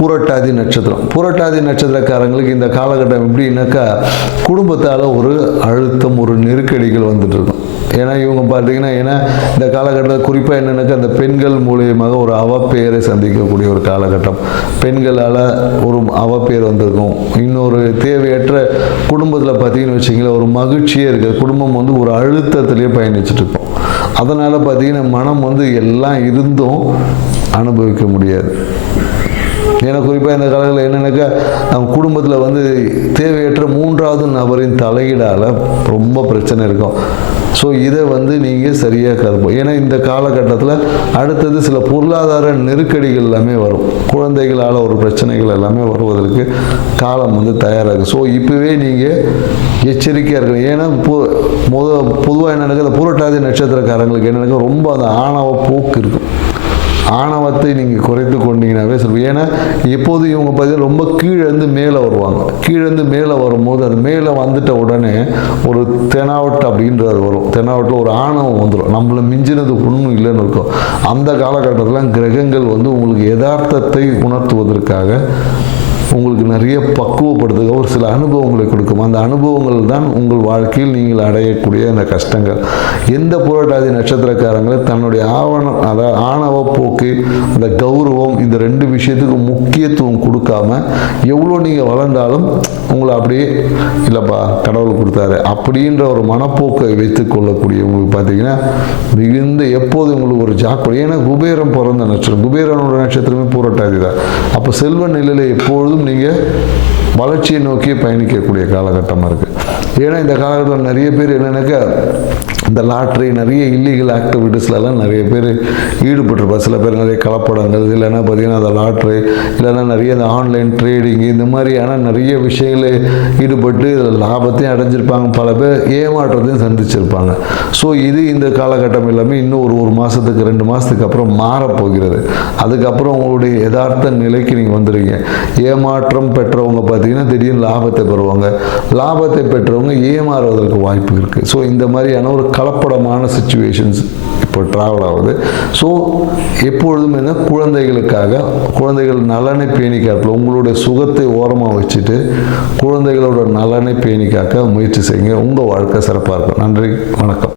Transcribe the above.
பூரட்டாதி நட்சத்திரம். பூரட்டாதி நட்சத்திரக்காரங்களுக்கு இந்த காலகட்டம் எப்படின்னாக்கா குடும்பத்தால் ஒரு அழுத்தம் ஒரு நெருக்கடிகள் வந்துட்டு இருக்கும். ஏன்னா இவங்க பார்த்தீங்கன்னா ஏன்னா இந்த காலகட்டத்தில் குறிப்பாக என்னென்னாக்கா அந்த பெண்கள் மூலியமாக ஒரு அவப்பெயரை சந்திக்கக்கூடிய ஒரு காலகட்டம். பெண்களால் ஒரு அவப்பெயர் வந்திருக்கும். இன்னொரு தேவையற்ற குடும்பத்தில் பார்த்தீங்கன்னு வச்சிங்களேன் ஒரு மகிழ்ச்சியே இருக்குது. குடும்பம் வந்து ஒரு அழுத்தத்திலேயே பயணிச்சுட்டு இருக்கும். அதனால் பார்த்தீங்கன்னா மனம் வந்து எல்லாம் இருந்தும் அனுபவிக்க முடியாது. ஏன்னா குறிப்பாக இந்த காலங்களில் என்னென்னாக்கா நம்ம குடும்பத்தில் வந்து தேவையற்ற மூன்றாவது நபரின் தலையீடால் ரொம்ப பிரச்சனை இருக்கும். ஸோ இதை வந்து நீங்கள் சரியாக கருப்போம் ஏன்னா இந்த காலகட்டத்தில் அடுத்தது சில பொருளாதார நெருக்கடிகள் எல்லாமே வரும். குழந்தைகளால் ஒரு பிரச்சனைகள் எல்லாமே வருவதற்கு காலம் வந்து தயாராகு ஸோ இப்போவே நீங்கள் எச்சரிக்கையாக இருக்கணும். ஏன்னா பொ பொதுவாக என்ன நடக்குது புரட்டாதி நட்சத்திரக்காரங்களுக்கு என்ன நடக்கும் ரொம்ப அந்த ஆணவ போக்கு இருக்கும். ஆணவத்தை நீங்கள் குறைத்து கொண்டீங்கன்னாவே சொல்லுவோம் ஏன்னா எப்போது இவங்க பார்த்தீங்கன்னா ரொம்ப கீழேருந்து மேலே வருவாங்க. கீழேருந்து மேலே வரும்போது அது மேலே வந்துட்ட உடனே ஒரு தெனாவட்டு அப்படின்றது வரும். தெனாவட்டில் ஒரு ஆணவம் வந்துடும் நம்மளை மிஞ்சினது ஒன்றும் இல்லைன்னு இருக்கும். அந்த காலகட்டத்தில் கிரகங்கள் வந்து உங்களுக்கு யதார்த்தத்தை உணர்த்துவதற்காக உங்களுக்கு நிறைய பக்குவப்படுத்துக ஒரு சில அனுபவங்களை கொடுக்கும். அந்த அனுபவங்கள் தான் உங்கள் வாழ்க்கையில் நீங்கள் அடையக்கூடிய அந்த கஷ்டங்கள். எந்த புரட்டாதி நட்சத்திரக்காரங்களும் தன்னுடைய ஆவணம் அதாவது ஆணவ போக்கு அந்த கௌரவம் இந்த ரெண்டு விஷயத்துக்கு முக்கியத்துவம் கொடுக்காம எவ்வளோ நீங்கள் வளர்ந்தாலும் உங்களை அப்படியே இல்லைப்பா கடவுள் கொடுத்தாரு அப்படின்ற ஒரு மனப்போக்கை வைத்து கொள்ளக்கூடிய உங்களுக்கு பார்த்தீங்கன்னா மிகுந்த எப்போது உங்களுக்கு ஒரு ஜாக்கிரம் ஏன்னா குபேரம் பிறந்த நட்சத்திரம். குபேரனோட நட்சத்திரமே புரட்டாதி தான். அப்போ செல்வ நிலையில் எப்பொழுதும் நீங்கள் வளர்ச்சியை நோக்கி பயணிக்கக்கூடிய காலகட்டமாக இருக்குது ஏன்னா இந்த காலகட்டத்தில் நிறைய பேர் என்னென்னாக்கா இந்த லாட்ரி நிறைய இல்லீகல் ஆக்டிவிட்டீஸ்லலாம் நிறைய பேர் ஈடுபட்டிருப்பா சில பேர் நிறைய கலப்படங்கள் இல்லைன்னா பார்த்தீங்கன்னா அந்த லாட்ரி இல்லைன்னா நிறைய இந்த ஆன்லைன் ட்ரேடிங் இந்த மாதிரியான நிறைய விஷயங்களில் ஈடுபட்டு லாபத்தையும் அடைஞ்சிருப்பாங்க. பல பேர் ஏமாற்றத்தையும் சந்திச்சிருப்பாங்க. ஸோ இது இந்த காலகட்டம் எல்லாமே இன்னும் ஒரு ஒரு மாதத்துக்கு ரெண்டு மாதத்துக்கு அப்புறம் மாறப்போகிறது. அதுக்கப்புறம் உங்களுடைய யதார்த்த நிலைக்கு நீங்கள் ஏமா ஏமாற்றம் பெற்றவங்க பார்த்தீங்கன்னா திடீர்னு லாபத்தை பெறுவாங்க. லாபத்தை பெற்றவங்க ஏமாறுவதற்கு வாய்ப்பு இருக்குது ஸோ இந்த மாதிரியான ஒரு கலப்படமான சுச்சுவேஷன்ஸ் இப்போ ட்ராவல் ஆகுது. ஸோ எப்பொழுதும் என்ன? குழந்தைகளுக்காக குழந்தைகள் நலனை பேணி காப்பில் உங்களுடைய சுகத்தை ஓரமாக வச்சுட்டு குழந்தைகளோட நலனை பேணி காக்க முயற்சி செய்யுங்க. உங்கள் வாழ்க்கை சிறப்பாக இருக்கும். நன்றி வணக்கம்.